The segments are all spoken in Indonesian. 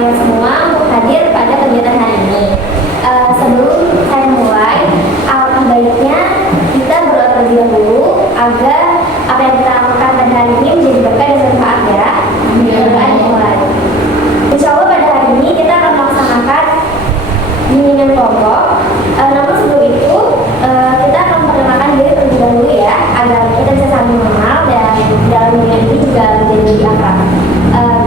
kalian semua untuk hadir pada kegiatan hari ini. Sebelum saya mulai, alangkah baiknya kita berdoa terlebih dahulu agar apa yang kita lakukan pada hari ini menjadi berkah dan bermanfaat ya. Doa dimulai. Insya Allah pada hari ini kita akan melaksanakan bimbingan kelompok. Namun sebelum itu kita akan memperkenalkan diri terlebih dahulu ya, agar kita bisa saling mengenal dan dalam bimbingan ini juga menjadi lebih akrab.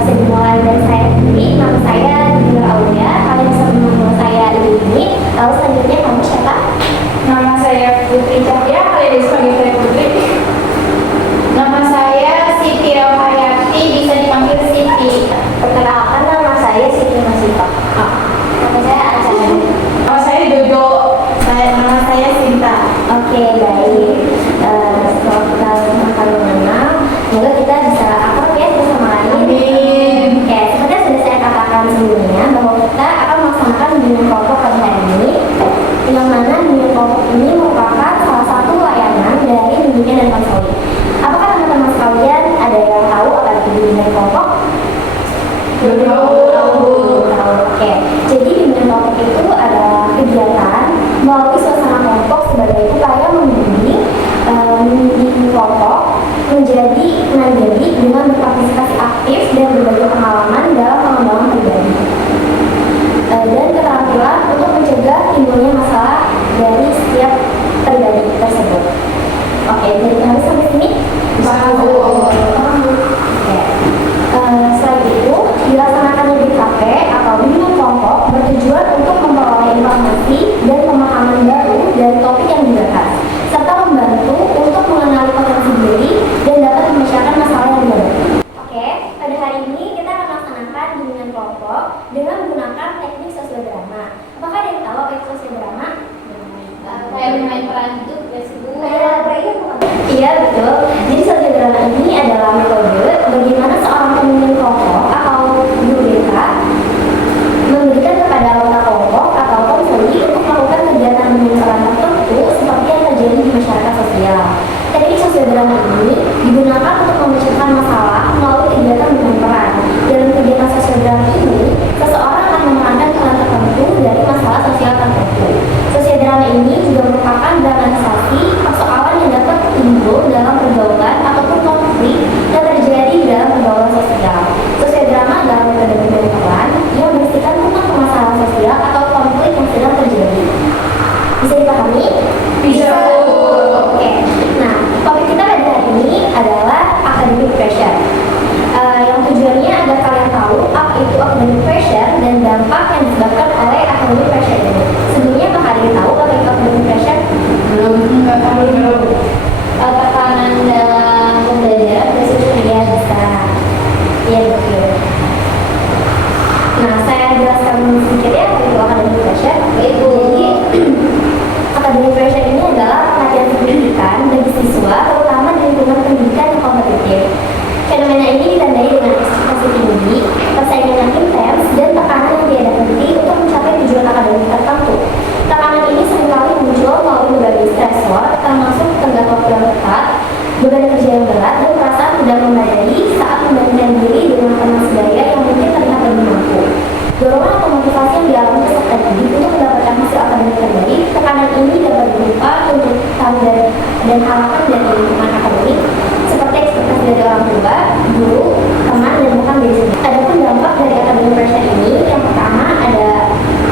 Bisa dimulai dari saya sendiri. Nama saya Dina Aulia. Kalian bisa memanggil saya ini. Lalu selanjutnya kamu siapa? Nama saya Putri Cahya, kalian bisa panggil saya Putri. Nama saya Siti Rohayati, bisa dipanggil Siti. Perkenalkan, nama saya Siti Masita. Nama saya Aca. Nama saya Dodo. Nama saya Sinta. Oke, baik. Setelah kita makan mengenal, semoga kita bisa akrab ya bersama lain. Amin. Oke, seperti yang sudah saya katakan sebelumnya bahwa kita akan melaksanakan bimbingan kelompok pada hari ini, yang mana bimbingan kelompok ini merupakan salah satu layanan dari bimbingan dan konseling. Apakah teman-teman sekalian ada yang tahu apa itu bimbingan kelompok? Belum tahu. Oke, jadi bimbingan kelompok itu adalah kegiatan melalui suasana kelompok sebagai upaya membimbing kelompok menjadi mandiri dengan berpartisipasi aktif dan berbagi pengalaman dalam pengembangan pribadi dan keterampilan untuk mencegah timbulnya masalah dari setiap pribadi tersebut. Oke, jadi kami sampai sini. Selain itu, dilaksanakannya BKP atau bimbingan kelompok bertujuan untuk memperoleh informasi dan pemahaman baru dari topik yang dibahas, serta membantu untuk mengenali potensi diri dan dapat memecahkan masalah yang dihadapi. Oke, pada hari ini kita akan melaksanakan bimbingan kelompok dengan menggunakan teknik sosiodrama. Apakah ada yang tahu apa itu sosiodrama? Kayak bermain peran itu Facebook. Iya betul. Jadi sosiodrama ini adalah metode bagaimana seorang pemimpin kelompok atau guru BK memberikan kepada anggota kelompok atau konseli untuk melakukan kegiatan dengan peran tertentu seperti yang terjadi di masyarakat sosial. Teknik sosiodrama ini digunakan untuk memecahkan masalah melalui kegiatan dengan peran. Dalam kegiatan sosiodrama ini, seseorang akan memerankan peran tertentu dari masalah sosial tertentu. Sosiodrama ini juga merupakan dramatisasi persoalan yang dapat timbul dalam pergaulan ataupun konflik yang terjadi dalam pergaulan sosial. Sosiodrama adalah metode pemberian peran yang berisikan tentang permasalahan sosial atau konflik yang sedang terjadi. Bisa dipahami? Bisa. Oke. Nah, topik kita pada hari ini adalah academic pressure. Yang tujuannya agar kalian tahu apa itu academic pressure dan dampak yang disebabkan oleh academic pressure ini. Sebelumnya apakah ada yang tahu apa itu academic pressure? Nggak tahu. Tekanan dalam pembelajaran bersedia bisa. Iya betul. Nah, saya jelaskan sedikit ya apa itu academic pressure. Jadi academic pressure ini adalah perhatian signifikan bagi siswa, terutama di lingkungan pendidikan yang kompetitif. Fenomena ini ditandai dengan ekspektasi tinggi, persaingan yang intens, dan tekanan yang tiada henti untuk mencapai tujuan akademik tertentu. Tekanan ini seringkali muncul melalui berbagai stresor, termasuk tenggat waktu yang ketat, beban kerja yang berat, dan perasaan tidak memadai saat membandingkan diri dengan teman sebaya yang mungkin terlihat lebih mampu. Dorongan atau motivasi yang dialami peserta didik untuk mendapatkan hasil akademik terbaik. Tekanan ini dapat berupa tuntutan dan harapan dari lingkungan akademik, seperti ekspektasi dari orang tua, guru, teman, dan bahkan diri sendiri. Adapun dampak dari academic pressure ini, yang pertama ada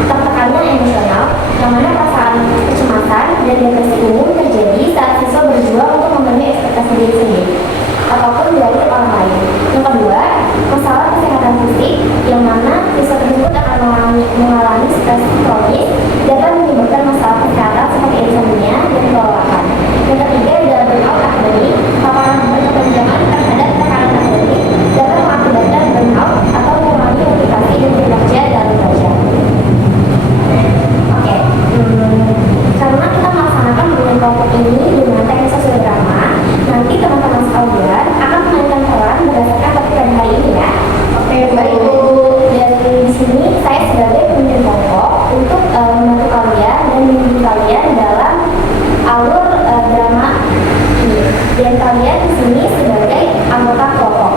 tertekannya emosional, yang mana perasaan kecemasan dan depresi umum terjadi saat siswa berjuang untuk memenuhi ekspektasi diri sendiri ataupun dari orang lain. Yang kedua, masalah kesehatan fisik, yang mana siswa tersebut akan mengalami stres kronis dapat menyebabkan masalah kesehatan seperti insomnia dan kelelahan. Yang ketiga adalah burnout akademik, paparan berkepanjangan terhadap tekanan akademik dapat mengakibatkan burnout atau mengurangi motivasi dan kinerja dalam belajar. Oke, karena kita melaksanakan bimbingan kelompok ini dengan teknik sosiodrama, nanti teman-teman sekalian akan memainkan peran berdasarkan topik pada hari ini ya. Oke, baik. Dan di sini saya sebagai pemimpin kelompok untuk membantu kalian dan membimbing kalian dalam alur drama ini. Dan kalian di sini sebagai anggota kelompok.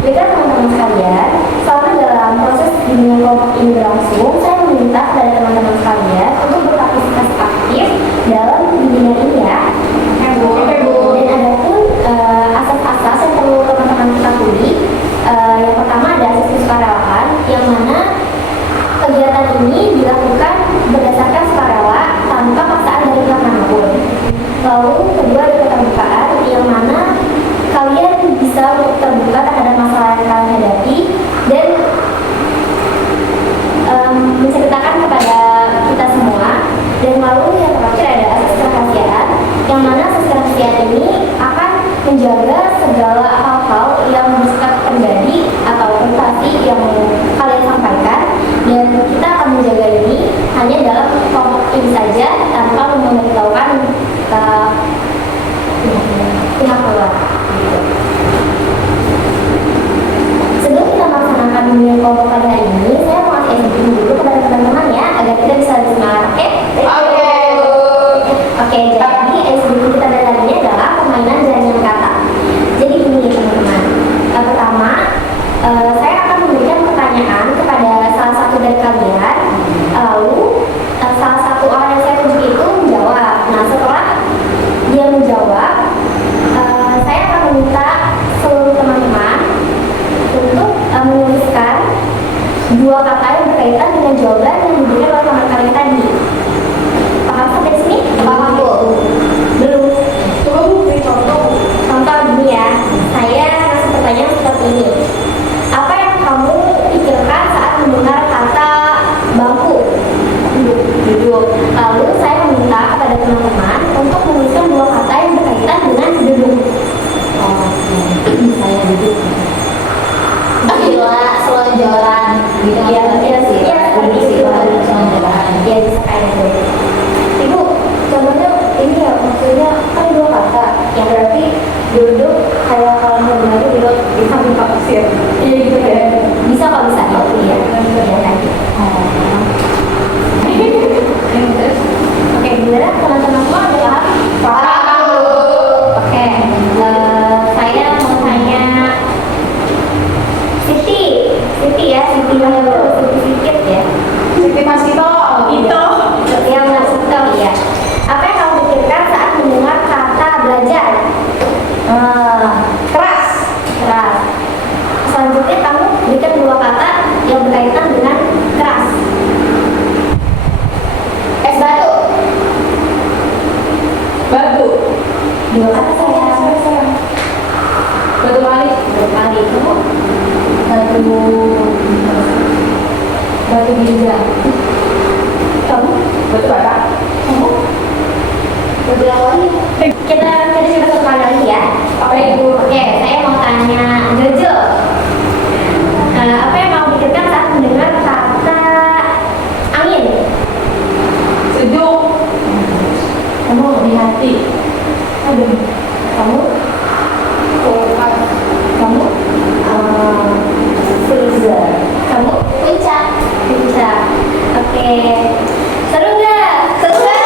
Baiklah teman-teman sekalian, selama nemenin kelompok pada hari ini, saya mau kasih izin dulu kepada teman-teman ya, agar kita bisa lebih semangat, oke? Oke. Oke, jadi SBB kita pada hari ini adalah permainan jaringan kata. Jadi gini teman-teman, pertama saya akan memberikan pertanyaan kepada salah satu dari kalian, lalu salah satu orang yang saya tunjuk itu menjawab. Nah setelah dia menjawab, saya akan meminta seluruh teman-teman untuk menuliskan dua kata yang berkaitan dengan jawaban yang diberikan oleh teman kalian tadi. Paham sampai sini? Paham Bu? Belum? Coba Bu beri contoh. Contoh gini ya, saya kasih pertanyaan seperti ini. Apa yang kamu pikirkan saat mendengar kata bangku? Duduk. Lalu saya meminta kepada teman-teman untuk menuliskan dua kata yang berkaitan dengan duduk. Oh, saya duduk. Selonjoran gitu. Ya, seperti itu. Selonjoran. Ya, bisa kayak gitu. Ibu, contohnya ini ya, maksudnya kan dua kata, yang berarti duduk kayak kalau benar duduk di samping pasir. Iya gitu ya. Bisa kalau bisa. Oh iya. Ya kan. Oke, gimana teman-teman semua udah paham? Paham. Oke, saya mau tanya Siti ya, Siti yang sedikit ya. Siti Masito. Itu. Yang masuk tahu ya. Apa yang kamu pikirkan saat mendengar kata belajar? Keras. Keras. Selanjutnya kamu berikan dua kata yang berkaitan dengan keras. Es batu. Batu. Dua kata saya. Batu kali. Berkali itu Batu ginjal. kamu Batu bata. kamu berlari. Kita coba satu kali lagi ya. Apa Ibu? Oke, saya mau tanya Jojo. Apa yang kamu pikirkan saat mendengar kata angin? Sejuk. Kamu Di hati. aduh, kamu Kulkas. kamu freezer, kamu puncak. Oke, seru nggak? Seru.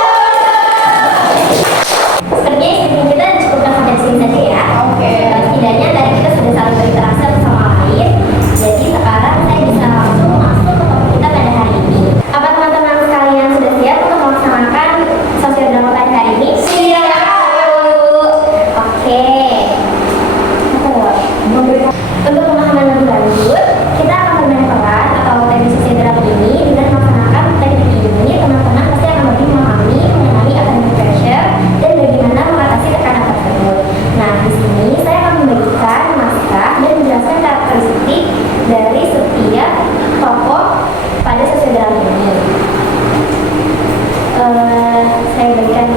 Sepertinya istri kita cukupkan sampai sini saja ya. Oke. Setidaknya tadi kita sudah saling berinteraksi satu sama lain. Jadi sekarang saya bisa langsung masuk ke topik kita pada hari ini. Apa teman-teman sekalian sudah siap untuk melaksanakan sosial drama pada hari ini? Siap. Oke. Untuk pemahaman lebih lanjut, kita akan bermain peran atau teknik sosial drama ini dengan melaksanakan teknik ini. Teman-teman pasti akan lebih memahami mengenai academic pressure dan bagaimana mengatasi tekanan tersebut. Nah, di sini saya akan memberikan naskah dan menjelaskan karakteristik dari setiap tokoh pada sosial drama ini. Saya berikan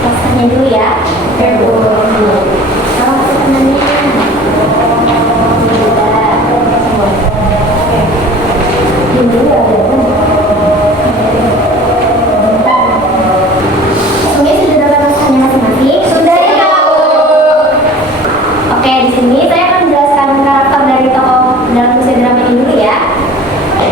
naskahnya dulu ya. Oke, Bu. Kalau temannya ini dulu ada semuanya sudah dapat naskahnya masing-masing? Sudah ya. Oke, di sini saya akan menjelaskan karakter dari tokoh dalam sosial drama ini dulu ya.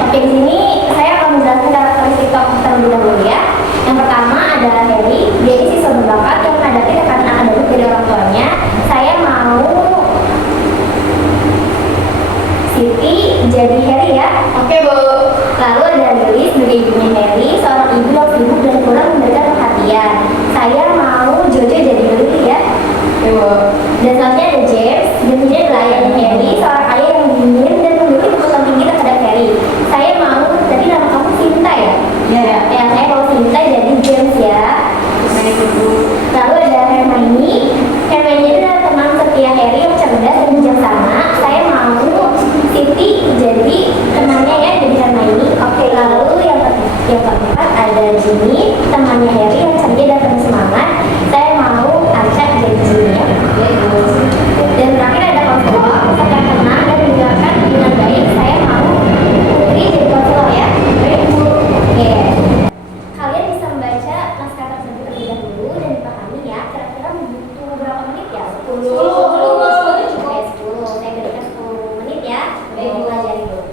Oke, di sini saya akan menjelaskan karakteristik tokoh terlebih dahulu ya. Yang pertama adalah Harry. Dia ini siswa berbakat yang menghadapi tekanan akademik dari orang tuanya. Saya mau Siti jadi Harry ya. Oke, Bu. Lalu ada Lily sebagai ibunya Harry, seorang ibu yang sibuk dan kurang memberikan perhatian. Saya mau Jojo jadi Lily ya. Oke, Bu. Dan selanjutnya ada James, dia adalah ayahnya Harry, seorang ayah yang dingin dan memiliki keputusan tinggi terhadap Harry. Saya mau, tadi nama kamu Sinta ya? Iya. Ya, saya mau Sinta jadi James ya. Lalu ada Hermione. Hermione itu adalah teman setia Harry yang cerdas dan bijaksana. Saya mau Siti jadi temannya ya, jadi Hermione. Oke, lalu yang keempat ada Ginny, temannya Harry yang ceria dan penuh semangat. Saya mau Arca jadi Ginny ya. Dan terakhir ada konselor, yang tenang dan menjalankan dengan baik. Saya mau Putri jadi konselor ya. Oke. Kalian bisa membaca naskah tersebut terlebih dahulu dan dipahami ya. Kira-kira butuh berapa menit ya? 10. Oke, 10. Saya berikan 10 menit ya. Baik, mulai dari dulu.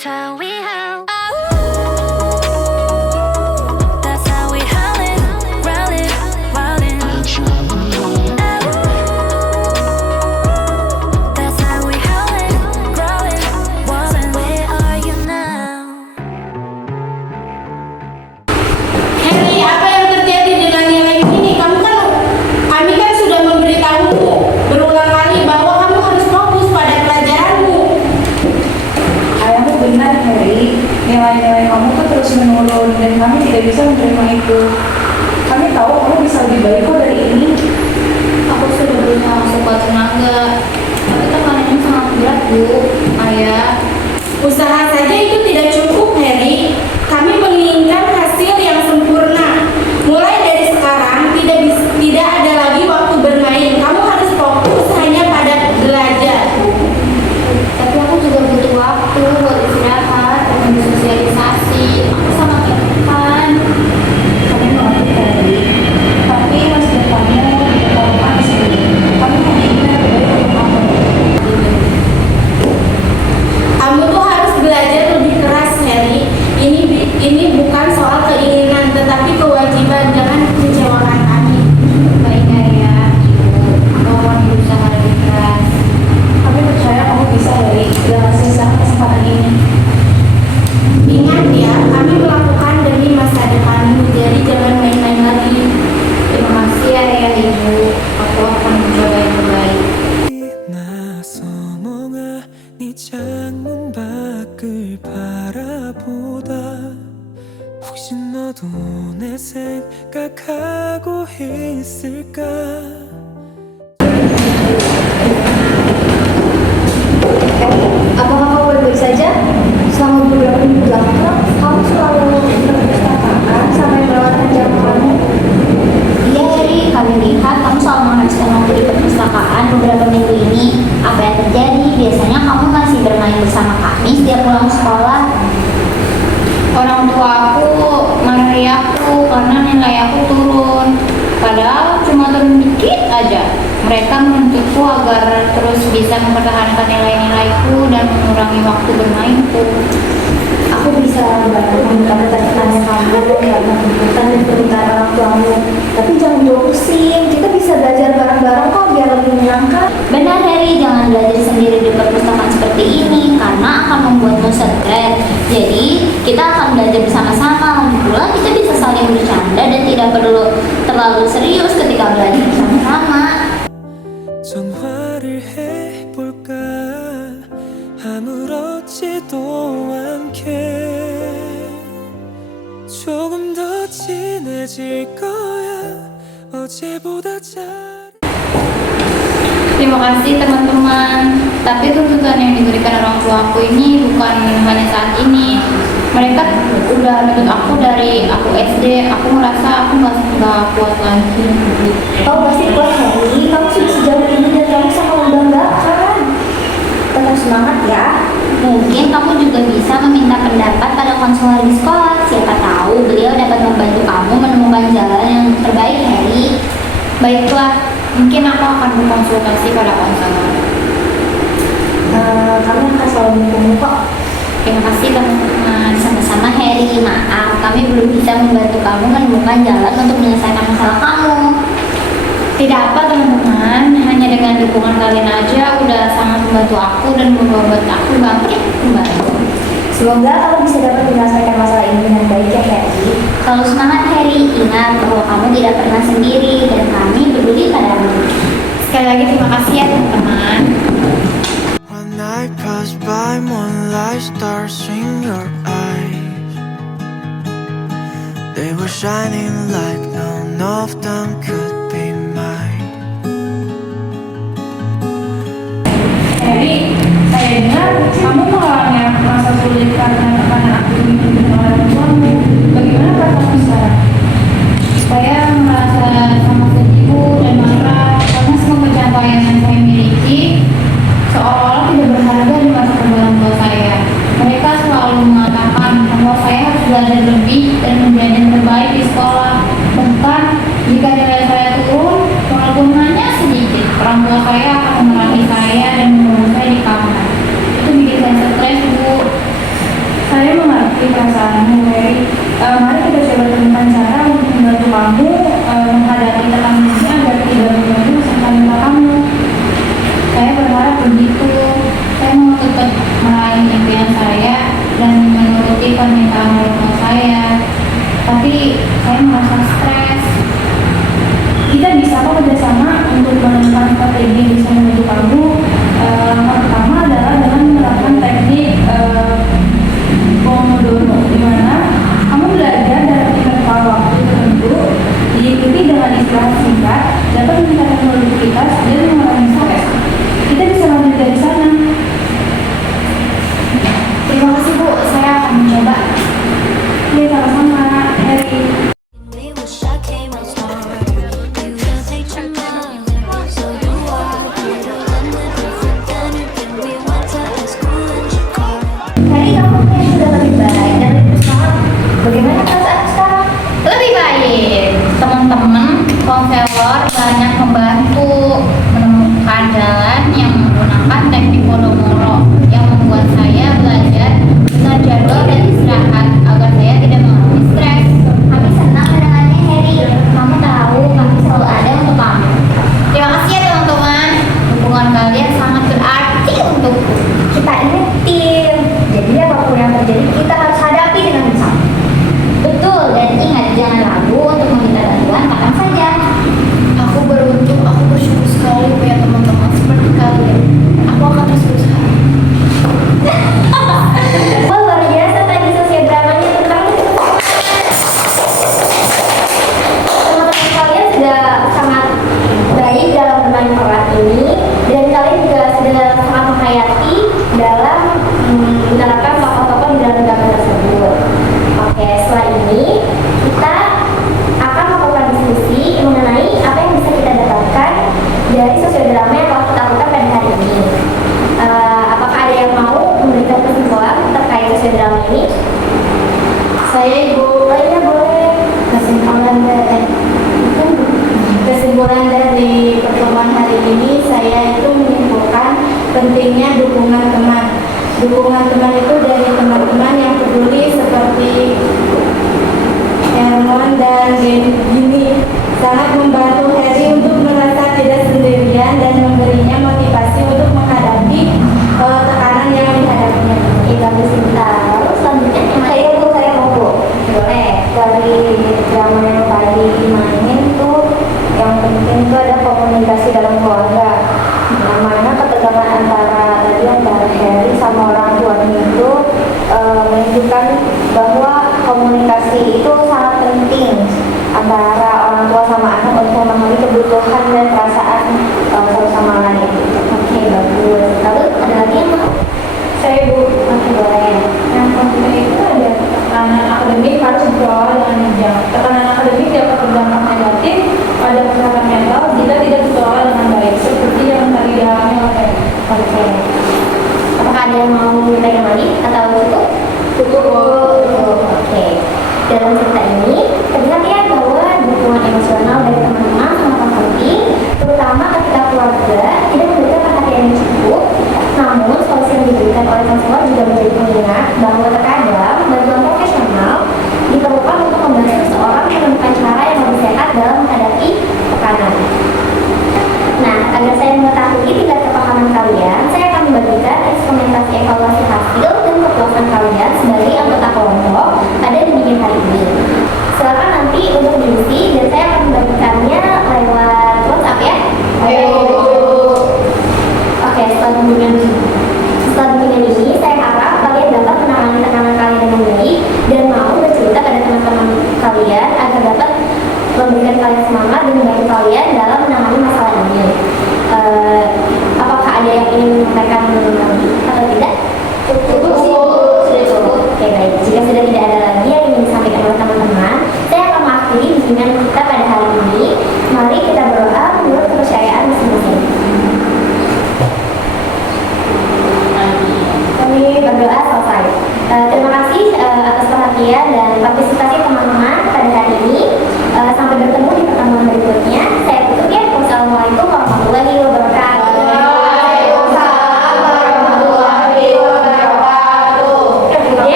That's how we how. That's how we howlin', rowlin', wildin'. That's how we howlin', growlin', wildin'. Where are you now? Henry, apa yang terjadi dengan nilai ini? Kami kan sudah memberitahumu berulang kali bahwa kamu harus fokus pada pelajaranmu. Ayahmu benar, Harry. Nilai-nilai kamu tuh terus menurun dan kami tidak bisa menerima itu. Kami tahu kamu bisa lebih baik kok dari ini. Aku sudah berusaha sekuat tenaga, tapi tekanannya sangat berat, Bu. Ayah, usaha saja itu tidak cukup, Harry. Kami menginginkan hasil yang sempurna. Mulai dari sekarang tidak ada lagi waktu bermain. Kamu harus fokus hanya pada belajar. Tapi aku juga butuh waktu buat istirahat dan bersosialisasi. Aku sangat tertekan. Kami mengerti, Harry. Tapi masa depanmu tidak tahu pasti. Kami hanya ingin yang terbaik untuk kamu. Kamu tuh harus belajar lebih keras, Harry. Ini bukan soal keinginan, tetapi kewajiban. Jangan kecewakan kami. Baik, Ayah, Ibu. Aku akan berusaha lebih keras. Kami percaya kamu bisa, Harry. Jangan sia-siakan kesempatan ini. Ingat ya, kami melakukan demi masa depanmu. Jadi jangan main-main lagi. Terima kasih, Ayah, Ibu. Aku akan mencoba yang terbaik. 나서몽아 네 창문 밖을 바라보다 혹시 너도 내 생각하고 있을까 Apakah kamu baik-baik saja? Selama beberapa minggu belakang, kamu selalu berperpustakaan sampai melewatkan jam kamu. Iya, Harry, kami lihat kamu selalu menghabiskan waktu di perpustakaan beberapa minggu ini. Apa yang terjadi? Biasanya kamu masih bermain bersama kami setiap pulang sekolah. Orang tua aku marahi aku karena nilai aku turun. Padahal cuma turun dikit aja. Mereka menuntutku agar terus bisa mempertahankan nilai-nilaiku dan mengurangi waktu bermainku. Aku bisa membantu membuka tekanan kamu karena tuntutan dan permintaan orang tuamu. Tapi jangan dulu pusing, kita bisa belajar bareng-bareng kok biar lebih menyenangkan. Benar, Harry, jangan belajar sendiri di perpustakaan seperti ini karena akan membuatmu stres. Jadi, kita akan belajar bersama-sama. Lagi pula kita bisa saling bercanda dan tidak perlu terlalu serius ketika belajar bersama-sama. 전화를 해볼까 아무렇지도 않게 조금 더 친해질 거야 어제보다 잘 Terima kasih teman-teman. Tapi tuntutan yang diberikan orang tuaku ini bukan hanya saat ini. Mereka udah nuntut aku dari aku SD. Aku merasa aku nggak kuat lagi. Kamu pasti kuat, Harry. Kamu sudah sejauh ini dan kamu sangat membanggakan. Tetap semangat ya. Mungkin kamu juga bisa meminta pendapat pada konselor di sekolah. Siapa tahu beliau dapat membantu kamu menemukan jalan yang terbaik, Harry. Baiklah, mungkin aku akan berkonsultasi pada konselor. Kami akan selalu mendukungmu kok. Terima kasih teman-teman. Sama-sama, Harry. Maaf, kami belum bisa membantu kamu menemukan jalan untuk menyelesaikan masalah kamu. Tidak apa teman-teman, hanya dengan dukungan kalian aja udah sangat membantu aku dan membuat aku bangkit kembali. Semoga kamu bisa dapat menyelesaikan masalah ini dengan baik ya, Harry. Selalu semangat, Harry. Ingat bahwa kamu tidak pernah sendiri dan kami peduli padamu. Sekali lagi terima kasih ya teman-teman. One night passed by, moonlight stars in your eyes. They were shining like none of them could be mine. Harry, saya dengar kamu mengalami masa sulit karena tekanan akademik dengan orang tuamu. Bagaimana perasaanmu sekarang? Saya merasa sangat sedih dan marah karena semua pencapaian yang saya miliki seolah-olah tidak berharga di mata orang tua saya. Mereka selalu mengatakan bahwa saya harus belajar lebih dan menjadi yang terbaik di sekolah. Bahkan jika nilai saya turun, walaupun hanya sedikit, orang tua saya akan memarahi saya dan mengurung saya di kamar. Itu bikin saya stres, Bu. saya, tapi saya merasa stres. Kita bisa kok kerjasama untuk menemukan strategi yang bisa membantu kamu. Langkah pertama adalah dengan menerapkan teknik Pomodoro, di mana kamu belajar dalam interval waktu tertentu, diikuti dengan istirahat singkat, dapat meningkatkan produktivitas dan mengurangi stres. Kita bisa lanjut dari sana. Terima kasih Bu, saya akan mencoba. Oke, sama-sama, Heri. We wish I came out smarter. You don't take your money, so you are here to learn the different than again. We went to high school in Jakarta. Hari kamu kayaknya sudah lebih baik dan lebih semangat. Bagaimana perasaan sekarang? Lebih baik. Teman-teman konselor banyak membantu menemukan jalan yang menggunakan teknik Pomodoro yang membuat saya belajar dengan jadwal dan istirahat agar saya tidak mengalami stres. Kami senang mendengarnya, Heri. Kamu tahu kami selalu ada untuk kamu. Terima kasih ya teman-teman. Dukungan kalian sangat berarti untukku. Kita ini tim, jadi apapun yang terjadi kita harus hadapi dengan bersama. Betul, dan ingat jangan ragu untuk meminta bantuan kapan saja. Aku beruntung, aku bersyukur sekali punya teman-teman seperti kalian. Aku akan terus berusaha. Wah, luar biasa tadi sosial dramanya tentang teman-teman kalian sudah sangat baik dalam bermain peran ini dan kalian juga sudah sangat menghayati dalam menerapkan tokoh-tokoh di dalam drama tersebut. Oke, setelah ini kita akan melakukan diskusi mengenai apa yang bisa kita dapatkan dari sosial drama yang telah kita lakukan pada hari ini. Apakah ada yang mau memberikan kesimpulan terkait sosial drama ini? Saya Ibu. Oh iya, boleh. Kesimpulan dari pertemuan hari ini, saya itu menyimpulkan pentingnya dukungan teman. Dukungan teman itu dari teman-teman yang peduli seperti Hermon dan Gini sangat membantu Heri untuk merasa tidak sendirian dan memberinya motivasi untuk menghadapi tekanan yang dihadapinya. Kita sebentar. Lalu selanjutnya saya mau Bu. Boleh. Dari drama yang tadi dimainin tuh yang penting itu ada komunikasi dalam keluarga. Yang mana ketegangan antara Heri sama orang tuanya itu menunjukkan bahwa komunikasi itu sangat penting antara orang tua sama anak untuk memahami kebutuhan dan perasaan satu sama lain. Oke, bagus. Lalu ada lagi yang mau? Saya Bu. Oke, boleh. Yang penting itu ada tekanan akademik harus dikelola dengan bijak. Tekanan akademik dapat berdampak